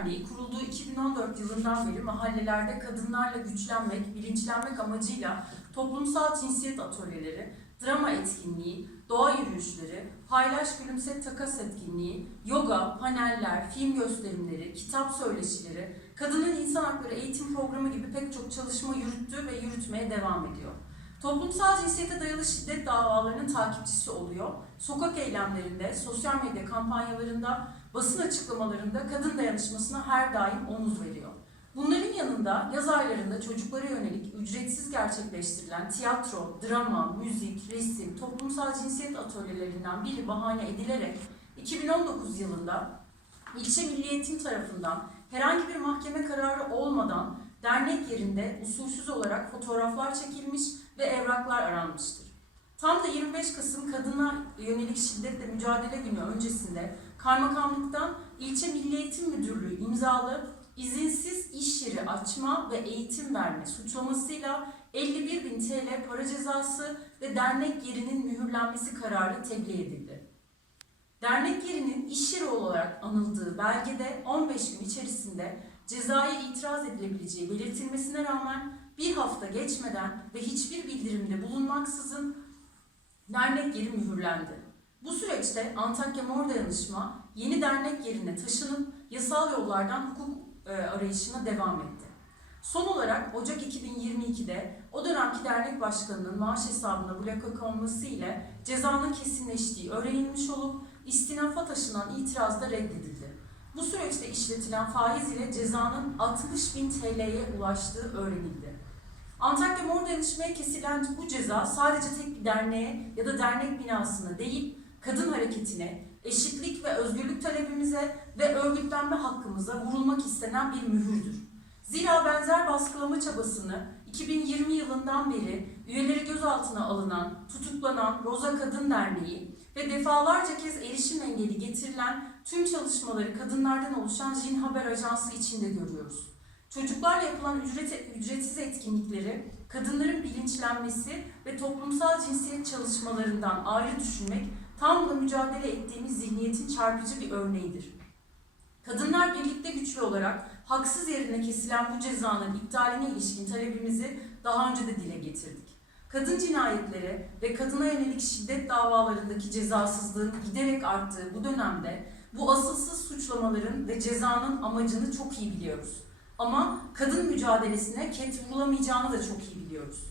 Derneği kurulduğu 2014 yılından beri mahallelerde kadınlarla güçlenmek, bilinçlenmek amacıyla toplumsal cinsiyet atölyeleri, drama etkinliği, doğa yürüyüşleri, paylaş gülümse takas etkinliği, yoga, paneller, film gösterimleri, kitap söyleşileri, kadının insan hakları eğitim programı gibi pek çok çalışma yürüttü ve yürütmeye devam ediyor. Toplumsal cinsiyete dayalı şiddet davalarının takipçisi oluyor. Sokak eylemlerinde, sosyal medya kampanyalarında, basın açıklamalarında kadın dayanışmasına her daim omuz veriyor. Bunların yanında yaz aylarında çocuklara yönelik ücretsiz gerçekleştirilen tiyatro, drama, müzik, resim, toplumsal cinsiyet atölyelerinden biri bahane edilerek 2019 yılında ilçe Milli tarafından herhangi bir mahkeme kararı olmadan dernek yerinde usulsüz olarak fotoğraflar çekilmiş ve evraklar aranmıştır. Tam da 25 Kasım Kadına Yönelik Şiddetle Mücadele Günü öncesinde Kaymakamlıktan İlçe Milli Eğitim Müdürlüğü imzalı izinsiz iş yeri açma ve eğitim verme suçlamasıyla 51 bin TL para cezası ve dernek yerinin mühürlenmesi kararı tebliğ edildi. Dernek yerinin iş yeri olarak anıldığı belgede 15 gün içerisinde cezaya itiraz edilebileceği belirtilmesine rağmen bir hafta geçmeden ve hiçbir bildirimde bulunmaksızın dernek yeri mühürlendi. Bu süreçte Antakya Mor Dayanışma yeni dernek yerine taşınıp yasal yollardan hukuk e, arayışına devam etti. Son olarak Ocak 2022'de o dönemki dernek başkanının maaş hesabına bloke konması ile cezanın kesinleştiği öğrenilmiş olup istinafa taşınan itiraz da reddedildi. Bu süreçte işletilen faiz ile cezanın 60 bin TL'ye ulaştığı öğrenildi. Antakya Mor Dayanışma'ya kesilen bu ceza sadece tek bir derneğe ya da dernek binasına değil, kadın hareketine, eşitlik ve özgürlük talebimize ve örgütlenme hakkımıza vurulmak istenen bir mühürdür. Zira benzer baskılama çabasını 2020 yılından beri üyeleri gözaltına alınan, tutuklanan Roza Kadın Derneği ve defalarca kez erişim engeli getirilen tüm çalışmaları kadınlardan oluşan Jin Haber Ajansı içinde görüyoruz. Çocuklarla yapılan ücret, ücretsiz etkinlikleri, kadınların bilinçlenmesi ve toplumsal cinsiyet çalışmalarından ayrı düşünmek tam da mücadele ettiğimiz zihniyetin çarpıcı bir örneğidir. Kadınlar birlikte olarak haksız yerine kesilen bu cezanın iptaline ilişkin talebimizi daha önce de dile getirdik. Kadın cinayetleri ve kadına yönelik şiddet davalarındaki cezasızlığın giderek arttığı bu dönemde bu asılsız suçlamaların ve cezanın amacını çok iyi biliyoruz. Ama kadın mücadelesine ket vurulamayacağını da çok iyi biliyoruz.